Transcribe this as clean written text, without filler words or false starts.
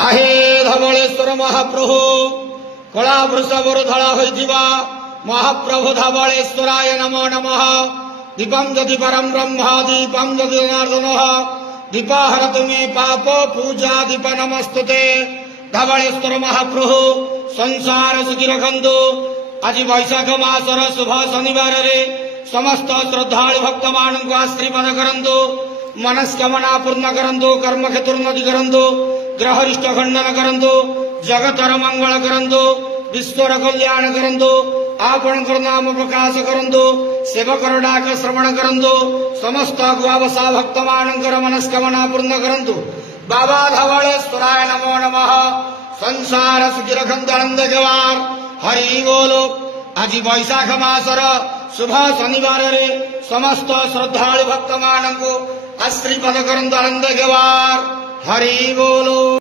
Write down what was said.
आहे धवळेश्वर महाप्रभु कला वृषभर धड़ा होइथिबा महाप्रभु धवळेश्वराय नमो नमः। दीपं जदि परम ब्रह्म दीपं जदि जनार्दन दीपाहरतु मे पाप पूजा दीप नमस्तुते। धवळेश्वर महाप्रभु संसार सुखी रखंतु। आज वैशाख मासर शुभ शनिवार रे समस्त श्रद्धालु भक्त मान को आशीर्वाद करंतु। मनस्कामना पूर्ण करंतु। कर्म क्षेत्र उन्नति करंतु। ग्रहरिष्ट खंडन करंतु। जगतर मंगल करंतु। विश्वर कल्याण करंतु। आपणकर नाम प्रकाश करंतु। सेवकर डाक श्रवण करंतु। समस्त गुआवसा भक्त मानकर मनस्कामना पूर्ण करंतु। बाबा धवळेश्वराय नमो नमः। संसार सुखी रखंतु आनंद गवार हरि बोलो। आज वैशाख मासर शुभ शनिवार रे समस्त श्रद्धालु भक्त मान को आशीर्वाद करंतु आनंद गवार हरि बोलो।